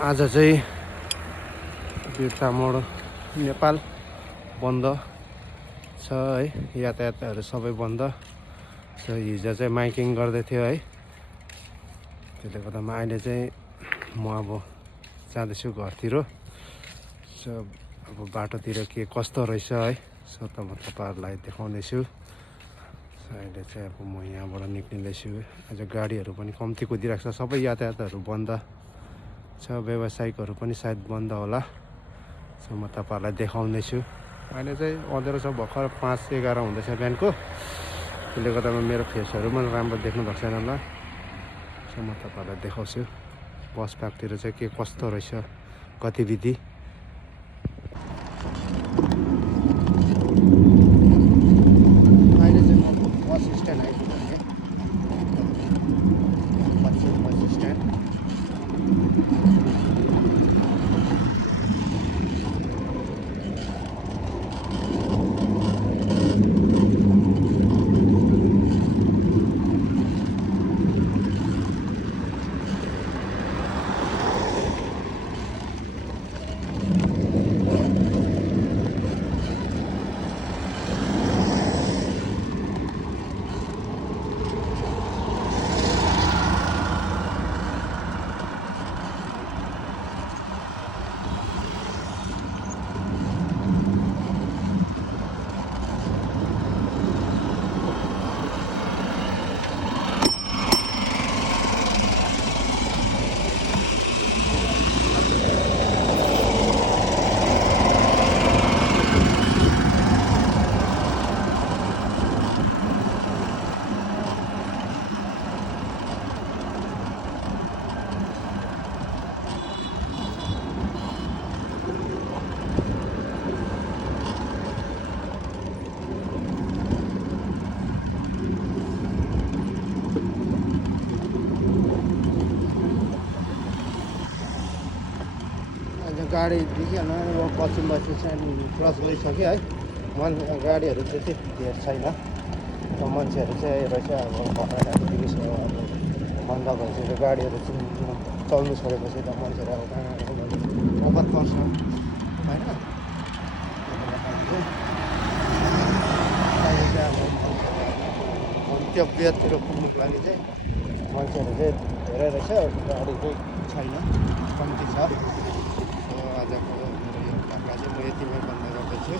आज चाहिँ बिर्तामोड नेपाल बन्द छ है, यातायातहरू सबै बन्द छ। हिजो चाहिँ माइकिङ गर्दै थियो है, त्यसले गर्दामा अहिले चाहिँ म अब जाँदैछु घरतिर। अब बाटोतिर के कस्तो रहेछ है, सो त म तपाईँहरूलाई देखाउनेछु। अहिले चाहिँ अब म यहाँबाट निक्लिँदैछु। आज गाडीहरू पनि कम्ती कुदिरहेको छ, सबै यातायातहरू बन्द छ, व्यावसायिकहरू पनि सायद बन्द होला। सो म तपाईँहरूलाई देखाउनेछु। अहिले चाहिँ अँध्यारो छ, भर्खर 5:11 हुँदैछ बिहानको। त्यसले गर्दामा मेरो फेसहरू पनि राम्रो देख्नु भएको छैन होला। सो म तपाईँहरूलाई देखाउँछु बस पार्कतिर चाहिँ के कस्तो रहेछ गतिविधि। अहिले चाहिँ म बस स्ट्यान्ड आइपुगेँ, पश्चिम बस स्ट्यान्ड। गाडी देखिहाल्नु, अब पश्चिम बस स्ट्यान्ड क्रस गरिसक्यो है। गाडीहरू त्यति धेर छैन, मान्छेहरू चाहिँ रहेछ। अब घरदेखि अब बन्द भइसक्यो, गाडीहरू चाहिँ चल्नु छोडेपछि त मान्छेहरू अब कहाँ ओभर पर्छ होइन। अहिले चाहिँ अब गन्तव्यतिर पुग्नुको लागि चाहिँ मान्छेहरू चाहिँ धेरै रहेछ, गाडी चाहिँ छैन, कम्ती छ। आजको मेरो यो भाका चाहिँ म यतिमै बन्द गर्दैछु।